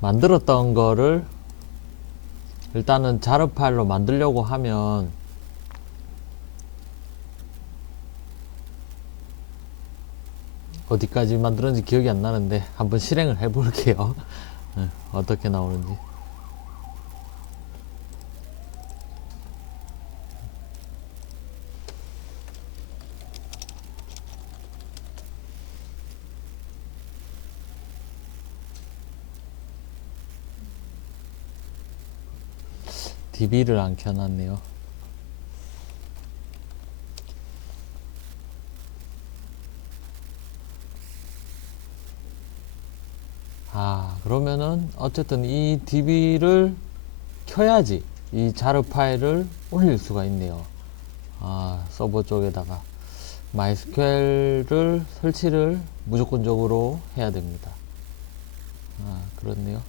만들었던 거를 일단은 자르 파일로 만들려고 하면 어디까지 만들었는지 기억이 안 나는데 한번 실행을 해 볼게요. 어떻게 나오는지. DB를 안 켜놨네요. 그러면은 어쨌든 이 DB를 켜야지 이 자르 파일을 올릴 수가 있네요. 서버 쪽에다가 MySQL을 설치를 무조건적으로 해야 됩니다. 그렇네요.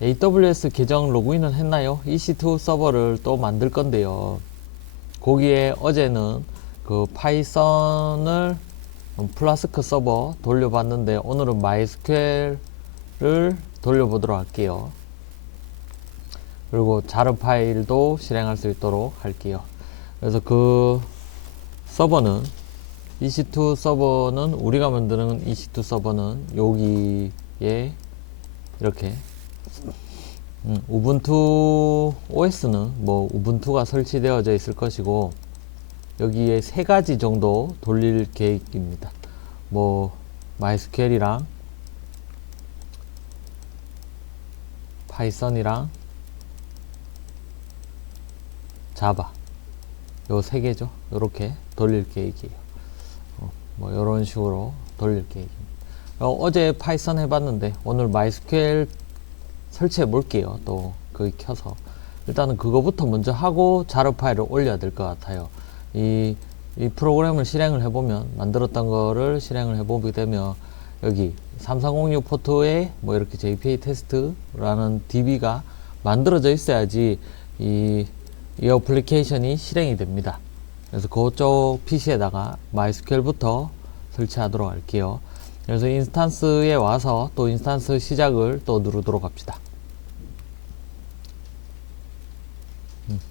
AWS 계정 로그인은 했나요? EC2 서버를 또 만들 건데요. 거기에 어제는 그 파이썬을 플라스크 서버 돌려봤는데 오늘은 MySQL을 돌려보도록 할게요. 그리고 자르 파일도 실행할 수 있도록 할게요. 그래서 그 서버는 EC2 서버는 우리가 만드는 EC2 서버는 여기에 이렇게 우분투 OS는 뭐 우분투가 설치되어져 있을 것이고 여기에 3가지 정도 돌릴 계획입니다. 뭐 MySQL이랑 파이썬이랑 자바 요 3개죠. 요렇게 돌릴 계획이에요. 뭐 요런 식으로 돌릴 계획입니다. 어제 파이썬 해봤는데 오늘 MySQL 설치해 볼게요. 또 거기 켜서 일단은 그거부터 먼저 하고 자르 파일을 올려야 될 것 같아요. 이 프로그램을 실행을 해보면 만들었던 거를 실행을 해보게 되면 여기 3306 포트에 뭐 이렇게 JPA 테스트라는 DB가 만들어져 있어야지 이 어플리케이션이 실행이 됩니다. 그래서 그쪽 PC에다가 MySQL부터 설치하도록 할게요. 그래서 인스턴스에 와서 또 인스턴스 시작을 또 누르도록 합시다.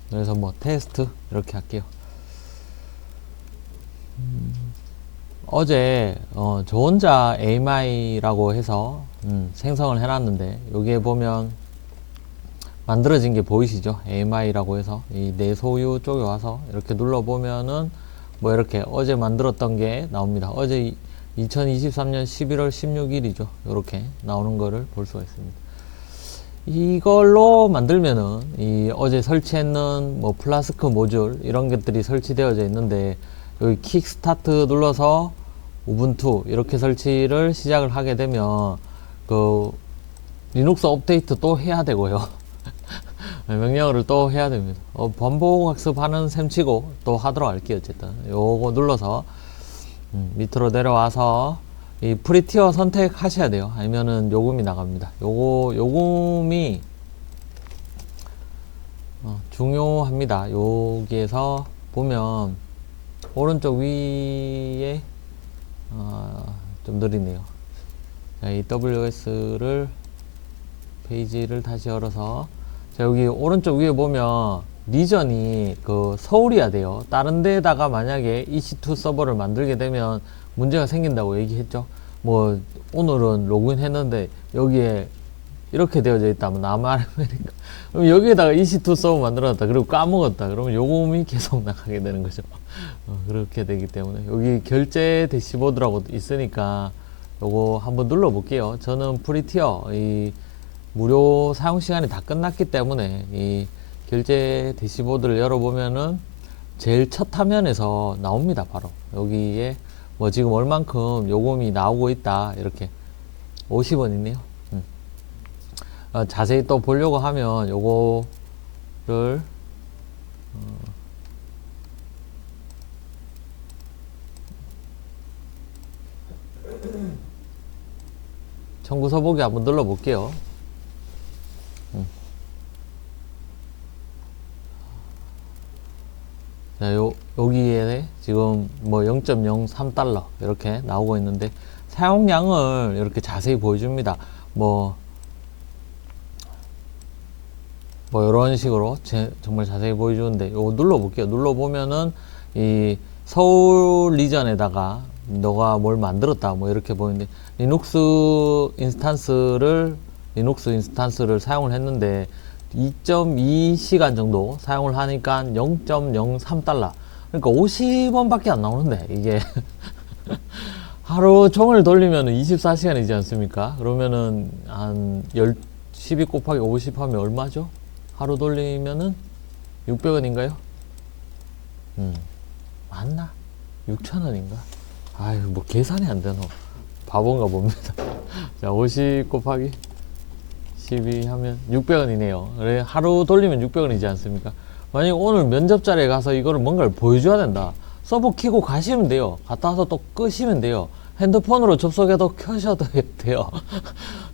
그래서 뭐 테스트 이렇게 할게요. 어제 저 혼자 AMI라고 해서 생성을 해놨는데 여기에 보면 만들어진 게 보이시죠? AMI라고 해서 이 내 소유 쪽에 와서 이렇게 눌러보면은 뭐 이렇게 어제 만들었던 게 나옵니다. 어제 2023년 11월 16일이죠. 이렇게 나오는 거를 볼 수가 있습니다. 이걸로 만들면은 이 어제 설치했는 뭐 플라스크 모듈 이런 것들이 설치되어져 있는데 여기 킥스타트 눌러서 우분투 이렇게 설치를 시작을 하게 되면 그 리눅스 업데이트 또 해야 되고요. 명령어를 또 해야 됩니다. 반복 학습하는 셈 치고 또 하도록 할게요. 어쨌든 요거 눌러서 밑으로 내려와서 이 프리티어 선택하셔야 돼요. 아니면은 요금이 나갑니다. 요금이 중요합니다. 여기에서 보면 오른쪽 위에 좀 느리네요. AWS를 페이지를 다시 열어서 자, 여기 오른쪽 위에 보면 리전이 그 서울이야 돼요. 다른 데다가 만약에 EC2 서버를 만들게 되면 문제가 생긴다고 얘기했죠. 뭐 오늘은 로그인 했는데 여기에 이렇게 되어져 있다면 남아메리카 그럼 여기에다가 EC2 서버 만들어놨다 그리고 까먹었다 그러면 요금이 계속 나가게 되는 거죠. 그렇게 되기 때문에 여기 결제 대시보드라고 있으니까 요거 한번 눌러 볼게요. 저는 프리티어 이 무료 사용 시간이 다 끝났기 때문에 이 결제 대시보드를 열어보면은 제일 첫 화면에서 나옵니다. 바로 여기에 뭐 지금 얼만큼 요금이 나오고 있다 이렇게 50원이네요. 자세히 또 보려고 하면 요거를 청구서 보기 한번 눌러 볼게요. 자, 여기에 지금 뭐 0.03달러 이렇게 나오고 있는데 사용량을 이렇게 자세히 보여줍니다. 뭐 뭐 이런 식으로 정말 자세히 보여주는데 요거 눌러볼게요. 눌러보면은 이 서울 리전에다가 너가 뭘 만들었다 뭐 이렇게 보이는데 리눅스 인스탄스를 사용을 했는데 2.2시간 정도 사용을 하니까 0.03달러 그러니까 50원밖에 안 나오는데 이게 하루 종일 돌리면 24시간이지 않습니까? 그러면은 한 12 곱하기 50 하면 얼마죠? 하루 돌리면은 600원인가요? 맞나? 6,000원인가? 아유, 뭐 계산이 안 되노. 바본가 봅니다. 자, 50 곱하기 12 하면 600원이네요. 그래, 하루 돌리면 600원이지 않습니까? 만약에 오늘 면접 자리에 가서 이거를 뭔가를 보여줘야 된다. 서버 키고 가시면 돼요. 갔다 와서 또 끄시면 돼요. 핸드폰으로 접속해도 켜셔도 돼요.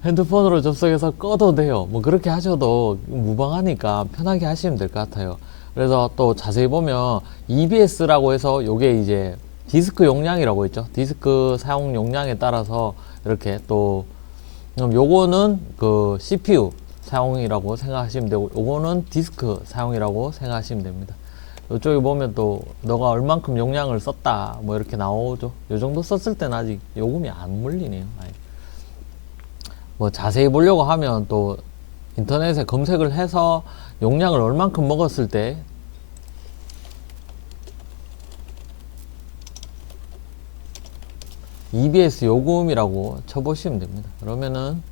핸드폰으로 접속해서 꺼도 돼요. 뭐 그렇게 하셔도 무방하니까 편하게 하시면 될 것 같아요. 그래서 또 자세히 보면 EBS라고 해서 요게 이제 디스크 용량이라고 있죠. 디스크 사용 용량에 따라서 이렇게 또 요거는 그 CPU 사용이라고 생각하시면 되고 요거는 디스크 사용이라고 생각하시면 됩니다. 이쪽에 보면 또 너가 얼만큼 용량을 썼다 뭐 이렇게 나오죠. 요 정도 썼을 때는 아직 요금이 안 물리네요. 뭐 자세히 보려고 하면 또 인터넷에 검색을 해서 용량을 얼만큼 먹었을 때 EBS 요금이라고 쳐보시면 됩니다. 그러면은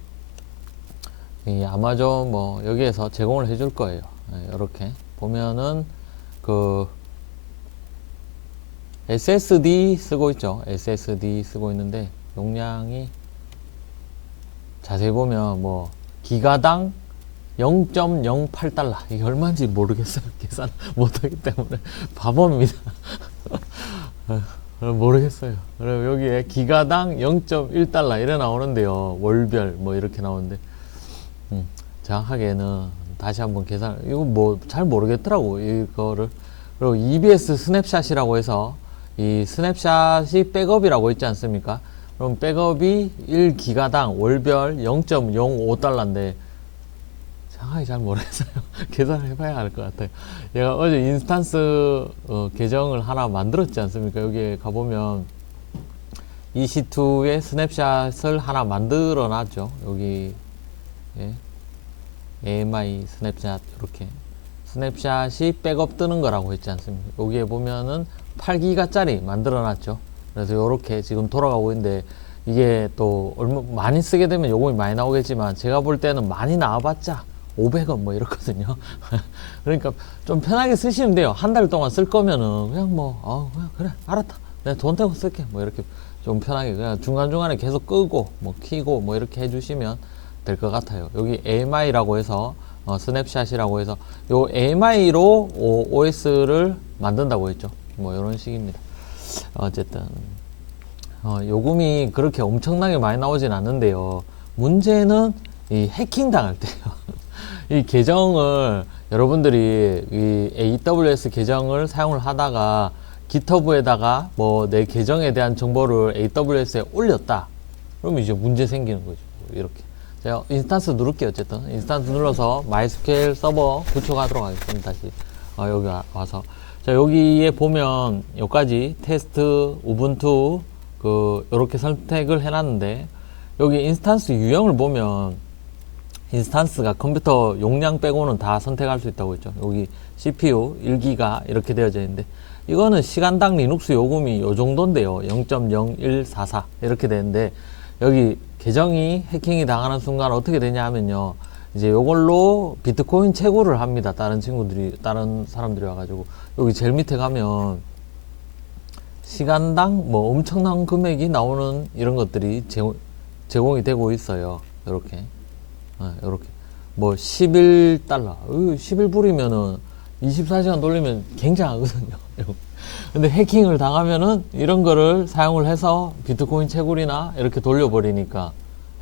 이 아마존 뭐 여기에서 제공을 해줄 거예요. 이렇게 보면은 그 SSD 쓰고 있죠. SSD 쓰고 있는데 용량이 자세히 보면 뭐 기가당 0.08달러 이게 얼마인지 모르겠어요. 계산 못하기 때문에 바보입니다. 모르겠어요. 그리고 여기에 기가당 0.1달러 이래 나오는데요. 월별 뭐 이렇게 나오는데 정확하게는 다시 한번 계산 이거 뭐 잘 모르겠더라고 이거를. 그리고 EBS 스냅샷이라고 해서 이 스냅샷이 백업이라고 있지 않습니까? 그럼 백업이 1기가당 월별 0.05달러인데 정확히 잘 모르겠어요. 계산을 해봐야 할 것 같아요. 제가 어제 인스탄스 계정을 하나 만들었지 않습니까? 여기에 가보면 EC2의 스냅샷을 하나 만들어 놨죠. 여기 예. AMI 스냅샷 이렇게 스냅샷이 백업 뜨는 거라고 했지 않습니까? 여기에 보면은 8기가짜리 만들어 놨죠. 그래서 이렇게 지금 돌아가고 있는데 이게 또 얼마 많이 쓰게 되면 요금이 많이 나오겠지만 제가 볼 때는 많이 나와봤자 500원 뭐 이렇거든요. 그러니까 좀 편하게 쓰시면 돼요. 한 달 동안 쓸 거면은 그냥 뭐 그냥 그래 알았다 내가 돈 떼고 쓸게 뭐 이렇게 좀 편하게 그냥 중간중간에 계속 끄고 뭐 키고 뭐 이렇게 해주시면 될 것 같아요. 여기 AMI라고 해서 스냅샷이라고 해서 요 AMI로 OS를 만든다고 했죠. 뭐 이런 식입니다. 어쨌든 요금이 그렇게 엄청나게 많이 나오진 않는데요. 문제는 이 해킹 당할 때요. 이 계정을 여러분들이 이 AWS 계정을 사용을 하다가 GitHub에다가 뭐 내 계정에 대한 정보를 AWS에 올렸다. 그러면 이제 문제 생기는 거죠. 이렇게. 제가 인스탄스 누를게요. 어쨌든 인스탄스 눌러서 MySQL 서버 구축하도록 하겠습니다. 다시 여기 와서 자 여기에 보면 여기까지 테스트 우분투 요렇게 선택을 해놨는데 여기 인스탄스 유형을 보면 인스탄스가 컴퓨터 용량 빼고는 다 선택할 수 있다고 했죠. 여기 CPU 1기가 이렇게 되어져 있는데 이거는 시간당 리눅스 요금이 요 정도인데요. 0.0144 이렇게 되는데 여기 계정이 해킹이 당하는 순간 어떻게 되냐 하면요. 이제 요걸로 비트코인 채굴을 합니다. 다른 사람들이 와가지고 여기 제일 밑에 가면 시간당 뭐 엄청난 금액이 나오는 이런 것들이 제공이 되고 있어요. 요렇게. 요렇게. 뭐 11달러. 11불이면은 24시간 돌리면 굉장하거든요. 근데 해킹을 당하면은 이런 거를 사용을 해서 비트코인 채굴이나 이렇게 돌려버리니까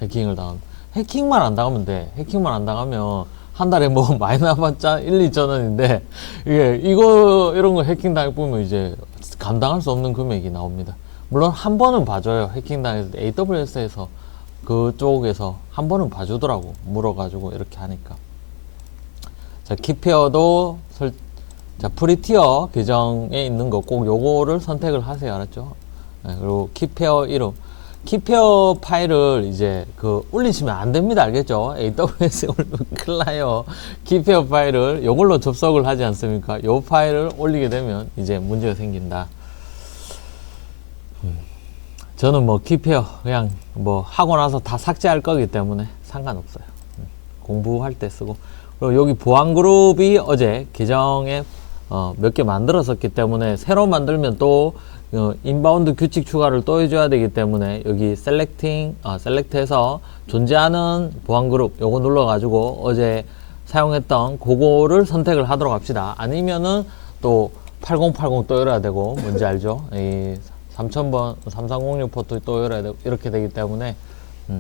해킹을 당하면 해킹만 안 당하면 돼. 해킹만 안 당하면 한 달에 뭐 많이 나봤자 1, 2천 원인데 이런 거 해킹 당해 보면 이제 감당할 수 없는 금액이 나옵니다. 물론 한 번은 봐줘요. 해킹 당했을 때 AWS에서 그쪽에서 한 번은 봐주더라고. 물어가지고 이렇게 하니까. 자, 키페어도 자, 프리티어 계정에 있는 거 꼭 요거를 선택을 하세요. 알았죠? 네, 그리고 키페어 이름. 키페어 파일을 이제 올리시면 안 됩니다. 알겠죠? AWS에 올리면 큰일 나요. 키페어 파일을 요걸로 접속을 하지 않습니까? 요 파일을 올리게 되면 이제 문제가 생긴다. 저는 뭐 키페어 그냥 뭐 하고 나서 다 삭제할 거기 때문에 상관없어요. 공부할 때 쓰고. 그리고 여기 보안 그룹이 어제 계정에 몇 개 만들었었기 때문에 새로 만들면 또 인바운드 규칙 추가를 또 해줘야 되기 때문에 여기 셀렉트해서 존재하는 보안 그룹 요거 눌러가지고 어제 사용했던 그거를 선택을 하도록 합시다. 아니면은 또 8080 또 열어야 되고 뭔지 알죠? 이 3000번 3306 포트 또 열어야 되고 이렇게 되기 때문에 자,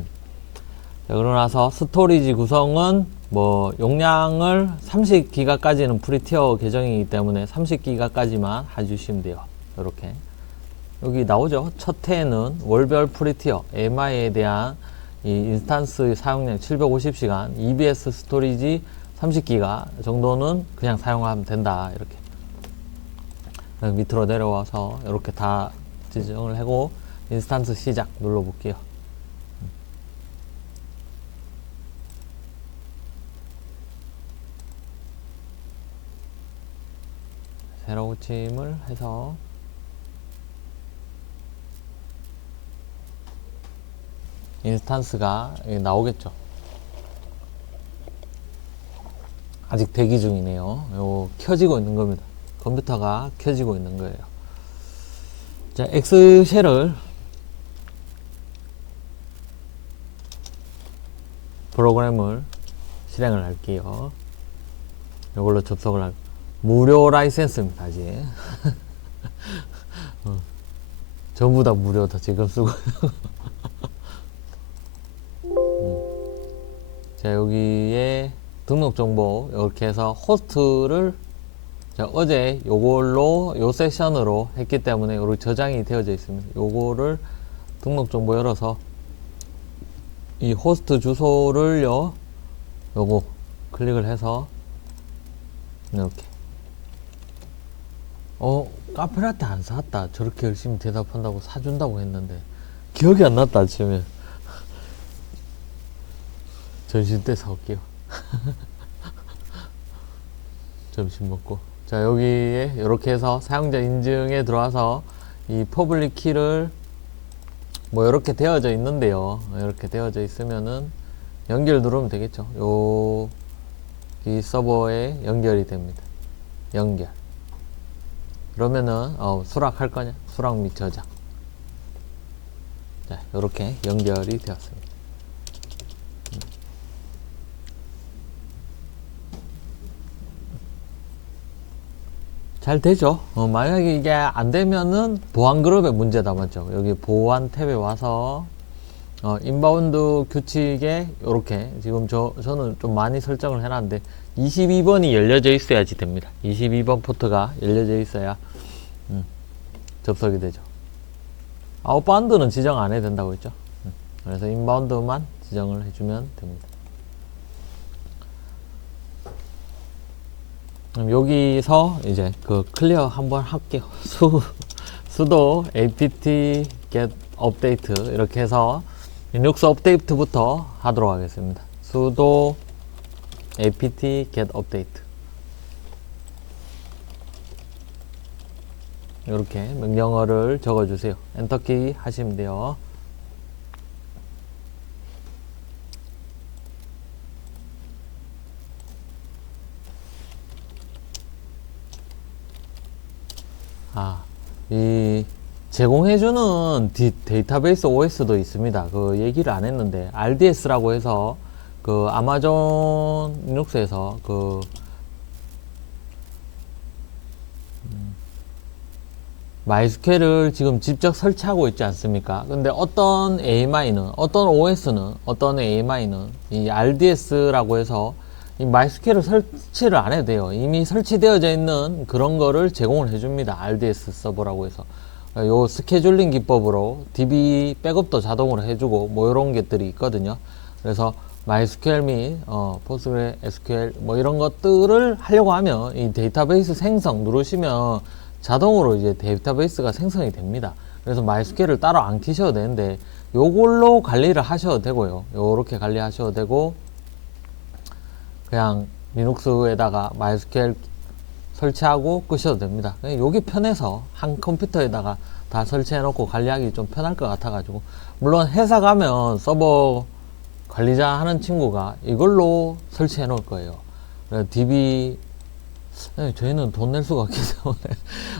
그러고 나서 스토리지 구성은 뭐 용량을 30기가까지는 프리티어 계정이기 때문에 30기가까지만 해주시면 돼요. 이렇게 여기 나오죠. 첫 해에는 월별 프리티어 AMI에 대한 이 인스탄스 사용량 750시간, EBS 스토리지 30기가 정도는 그냥 사용하면 된다. 이렇게 밑으로 내려와서 이렇게 다 지정을 하고 인스탄스 시작 눌러볼게요. 새로 고침을 해서 인스탄스가 나오겠죠. 아직 대기 중이네요. 요 켜지고 있는 겁니다. 컴퓨터가 켜지고 있는 거예요. 자, 엑스쉘을 프로그램을 실행을 할게요. 이걸로 접속을 할 무료 라이센스입니다. 아직 전부 다 무료다 지금 쓰고. 자, 여기에 등록 정보 이렇게 해서 호스트를 자, 어제 요걸로 요 세션으로 했기 때문에 요렇게 저장이 되어져 있습니다. 요거를 등록 정보 열어서 이 호스트 주소를요 요거 클릭을 해서 이렇게 카페라떼 안 샀다. 저렇게 열심히 대답한다고 사준다고 했는데 기억이 안 났다. 아침에 점심 때 사올게요. 점심 먹고. 자, 여기에 이렇게 해서 사용자 인증에 들어와서 이 퍼블릭 키를 뭐 이렇게 되어져 있는데요. 이렇게 되어져 있으면은 연결 누르면 되겠죠. 이 서버에 연결이 됩니다. 연결. 그러면은 수락할 거냐? 수락 및 저장. 자, 이렇게 연결이 되었습니다. 잘 되죠. 만약에 이게 안 되면은 보안 그룹의 문제다. 맞죠? 여기 보안 탭에 와서 인바운드 규칙에 이렇게 지금 저는 좀 많이 설정을 해놨는데 22번이 열려져 있어야지 됩니다. 22번 포트가 열려져 있어야 접속이 되죠. 아웃바운드는 지정 안 해도 된다고 했죠. 그래서 인바운드만 지정을 해주면 됩니다. 그럼 여기서 이제 클리어 한번 할게요. sudo apt get update 이렇게 해서 리눅스 업데이트부터 하도록 하겠습니다. sudo apt get update 이렇게 명령어를 적어주세요. 엔터키 하시면 돼요. 이 제공해주는 데이터베이스 OS도 있습니다. 그 얘기를 안 했는데 RDS라고 해서 그 아마존 리눅스에서 마이스퀘를 지금 직접 설치하고 있지 않습니까? 근데 어떤 AMI는 어떤 OS는 어떤 AMI는 이 RDS라고 해서 이 마이스퀘를 설치를 안 해도 돼요. 이미 설치되어져 있는 그런 거를 제공을 해줍니다. RDS 서버라고 해서. 요 스케줄링 기법으로 DB 백업도 자동으로 해주고 뭐 이런 것들이 있거든요. 그래서 MySQL 및 PostgreSQL 뭐 이런 것들을 하려고 하면 이 데이터베이스 생성 누르시면 자동으로 이제 데이터베이스가 생성이 됩니다. 그래서 MySQL을 따로 안 키셔도 되는데 요걸로 관리를 하셔도 되고요. 요렇게 관리하셔도 되고 그냥 리눅스에다가 MySQL 설치하고 끄셔도 됩니다. 요게 편해서 한 컴퓨터에다가 다 설치해 놓고 관리하기 좀 편할 것 같아 가지고, 물론 회사 가면 서버 관리자 하는 친구가 이걸로 설치해 놓을 거예요. DB 저희는 돈 낼 수가 없기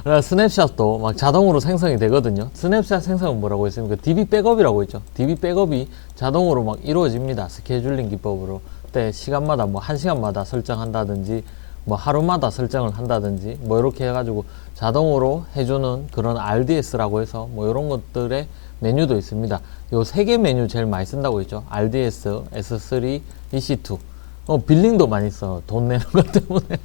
때문에 스냅샷도 막 자동으로 생성이 되거든요. 스냅샷 생성은 뭐라고 했습니까? DB 백업이라고 있죠. DB 백업이 자동으로 막 이루어집니다. 스케줄링 기법으로. 그때 시간마다 뭐 1시간마다 설정한다든지 뭐 하루마다 설정을 한다든지 뭐 이렇게 해가지고 자동으로 해주는 그런 RDS라고 해서 뭐 이런 것들의 메뉴도 있습니다. 요 세 개 메뉴 제일 많이 쓴다고 했죠. RDS, S3, EC2. 빌링도 많이 써. 돈 내는 것 때문에.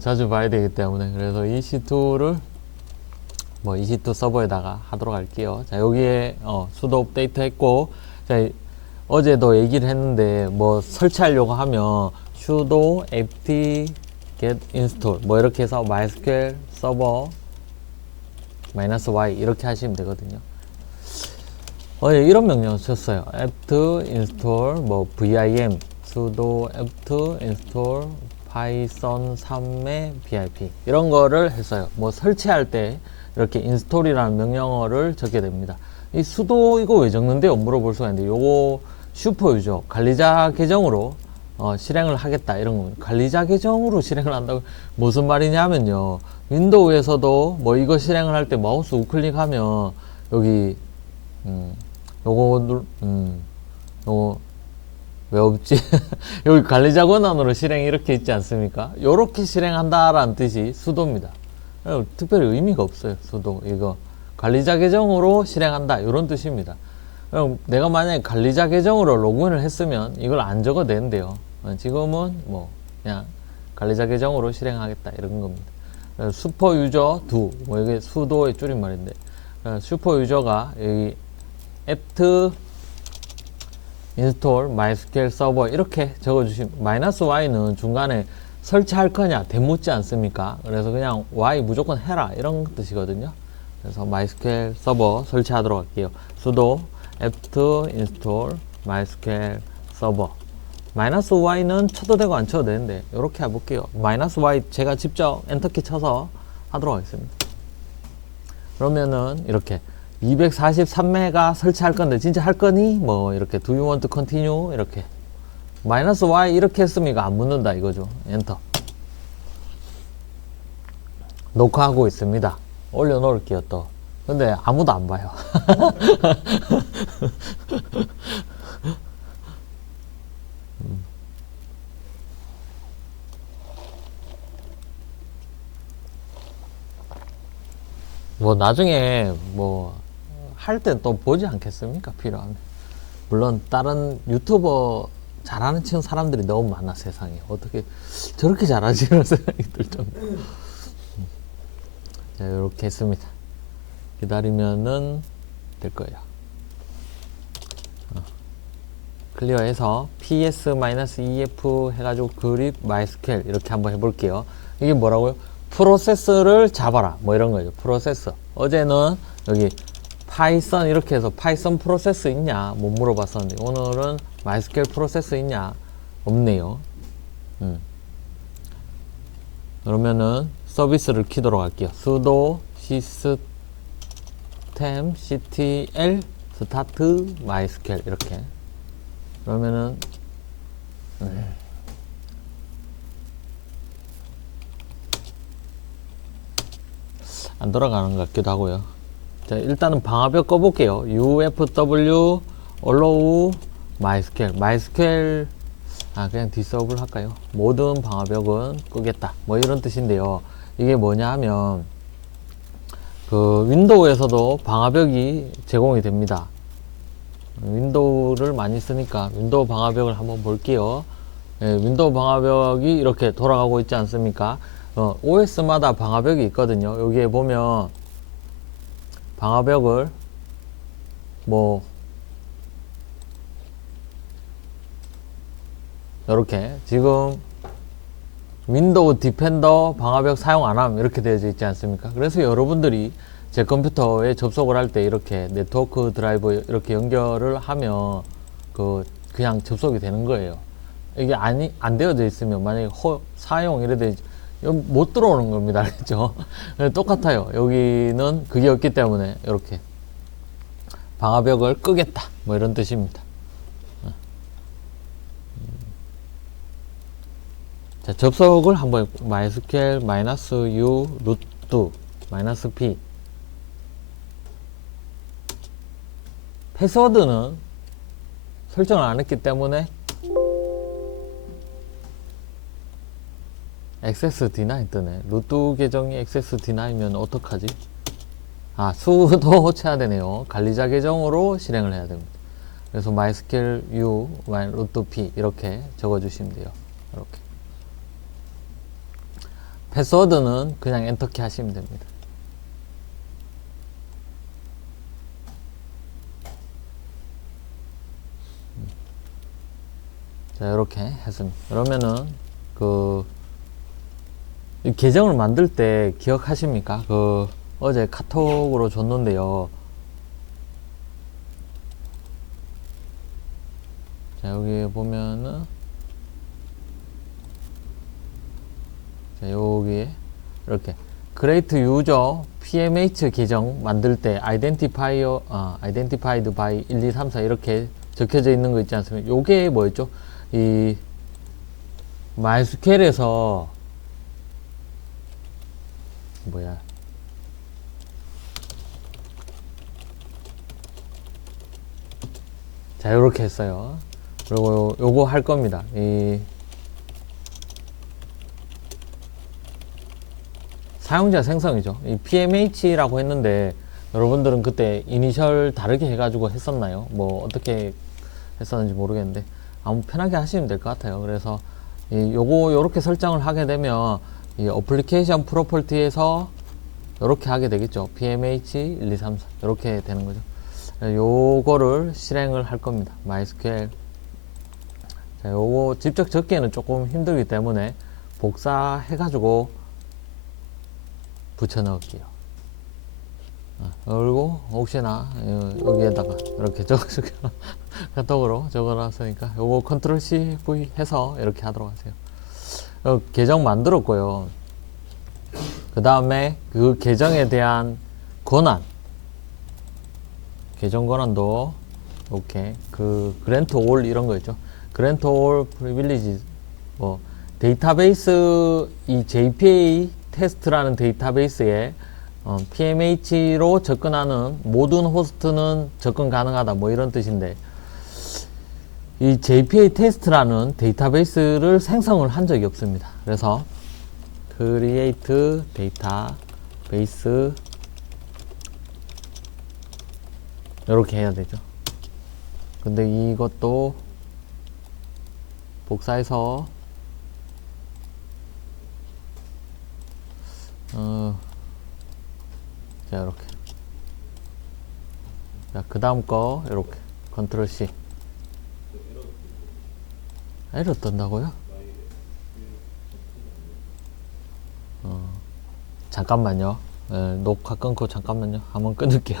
자주 봐야 되기 때문에. 그래서 EC2를 뭐 EC2 서버에다가 하도록 할게요. 자, 여기에 수도 업데이트 했고, 자, 어제도 얘기를 했는데 뭐 설치하려고 하면 sudo apt get install 뭐 이렇게 해서 MySQL 서버 -y 이렇게 하시면 되거든요. 어제 이런 명령을 썼어요. apt install 뭐 vim sudo apt install python 3의 pip 이런 거를 했어요. 뭐 설치할 때 이렇게 install이라는 명령어를 적게 됩니다. 이 sudo 이거 왜 적는데요? 물어볼 수가 있는데, 요거 슈퍼 유저 관리자 계정으로 실행을 하겠다 이런 겁니다. 관리자 계정으로 실행을 한다고 무슨 말이냐면요, 윈도우에서도 뭐 이거 실행을 할 때 마우스 우클릭하면 여기 요거 왜 없지? 여기 관리자 권한으로 실행 이렇게 있지 않습니까? 요렇게 실행한다라는 뜻이 수도입니다. 특별히 의미가 없어요. 수도 이거 관리자 계정으로 실행한다 이런 뜻입니다. 그럼 내가 만약에 관리자 계정으로 로그인을 했으면 이걸 안 적어도 되는데요. 지금은 뭐 그냥 관리자 계정으로 실행하겠다 이런 겁니다. 슈퍼 유저 2, 뭐 이게 수도의 줄임말인데, 슈퍼 유저가 여기 apt install MySQL 서버 이렇게 적어주시면, -y는 중간에 설치할 거냐 대묻지 않습니까? 그래서 그냥 y 무조건 해라 이런 뜻이거든요. 그래서 MySQL 서버 설치하도록 할게요. sudo apt install MySQL 서버. -y는 쳐도 되고 안 쳐도 되는데 이렇게 해볼게요. -y 제가 직접 엔터키 쳐서 하도록 하겠습니다. 그러면은 이렇게 243메가 설치할 건데 진짜 할 거니? 뭐 이렇게 do you want to continue? 이렇게 -y 이렇게 했으면 이거 안 묻는다 이거죠. 엔터. 녹화하고 있습니다. 올려놓을게요 또. 근데 아무도 안 봐요. 뭐 나중에 뭐 할 때 또 보지 않겠습니까? 필요하면. 물론 다른 유튜버 잘하는 친구 사람들이 너무 많아 세상에. 어떻게 저렇게 잘하지? 이런 생각이 들 정도. 자, 이렇게 했습니다. 기다리면은 될 거예요. 클리어해서 ps-ef 해가지고 그립 MySQL 이렇게 한번 해볼게요. 이게 뭐라고요? 프로세스를 잡아라 뭐 이런 거죠. 프로세스. 어제는 여기 파이썬 이렇게 해서 파이썬 프로세스 있냐 못 물어봤었는데, 오늘은 MySQL 프로세스 있냐 없네요. 그러면은 서비스를 키도록 할게요. sudo system ctl start MySQL 이렇게. 그러면은 안 돌아가는 것 같기도 하고요. 자, 일단은 방화벽 꺼볼게요. ufw allow MySQL 그냥 disable 할까요? 모든 방화벽은 끄겠다 뭐 이런 뜻인데요. 이게 뭐냐 하면 그 윈도우에서도 방화벽이 제공이 됩니다. 윈도우를 많이 쓰니까 윈도우 방화벽을 한번 볼게요. 윈도우 방화벽이 이렇게 돌아가고 있지 않습니까? OS마다 방화벽이 있거든요. 여기에 보면 방화벽을 뭐 이렇게 지금 윈도우 디펜더 방화벽 사용 안함 이렇게 되어져 있지 않습니까? 그래서 여러분들이 제 컴퓨터에 접속을 할 때 이렇게 네트워크 드라이브 이렇게 연결을 하면 그냥 접속이 되는 거예요. 이게 안 되어져 있으면 만약에 사용 이래 돼 못 들어오는 겁니다. 알겠죠? 똑같아요. 여기는 그게 없기 때문에 이렇게 방화벽을 끄겠다 뭐 이런 뜻입니다. 자, 접속을 한번 MySQL -u root -p 패스워드는 설정을 안 했기 때문에 access deny 뜨네. 루트 계정이 access deny면 어떡하지? 아, 수도 쳐야 되네요. 관리자 계정으로 실행을 해야 됩니다. 그래서 MySQL u root p 이렇게 적어 주시면 돼요. 이렇게. 패스워드는 그냥 엔터키 하시면 됩니다. 자, 이렇게 했습니다. 그러면은 이 계정을 만들 때 기억하십니까? 어제 카톡으로 줬는데요. 자, 여기 보면은 자, 여기 이렇게 create user pmh 계정 만들 때 identified by 1, 2, 3, 4 이렇게 적혀져 있는 거 있지 않습니까? 요게 뭐였죠? 이 MySQL에서 뭐야? 자, 요렇게 했어요. 그리고 요거 할 겁니다. 이 사용자 생성이죠. 이 PMH라고 했는데 여러분들은 그때 이니셜 다르게 해가지고 했었나요? 뭐 어떻게 했었는지 모르겠는데 아무 편하게 하시면 될 것 같아요. 그래서 요렇게 설정을 하게 되면 이 어플리케이션 프로퍼티에서 요렇게 하게 되겠죠. PMH 1, 2, 3, 4 요렇게 되는 거죠. 요거를 실행을 할 겁니다. MySQL. 자, 요거 직접 적기에는 조금 힘들기 때문에 복사해가지고 붙여 넣을게요. 그리고 혹시나 여기에다가 이렇게 적어줄게요. 카톡으로 적어놨으니까 요거 컨트롤 C V 해서 이렇게 하도록 하세요. 계정 만들었고요. 그 다음에 그 계정에 대한 권한, 계정 권한도 이렇게 그랜트 올 이런 거 있죠. 그랜트 올 프리빌리지 뭐 데이터베이스 이 JPA 테스트라는 데이터베이스에 PMH로 접근하는 모든 호스트는 접근 가능하다 뭐 이런 뜻인데 이 JPA 테스트라는 데이터베이스를 생성을 한 적이 없습니다. 그래서 create database 이렇게 해야 되죠. 근데 이것도 복사해서 자, 이렇게. 자, 그 다음 거, 이렇게. 컨트롤 C. 에러 뜬다고요? 잠깐만요. 녹화 끊고 잠깐만요. 한번 끊을게요.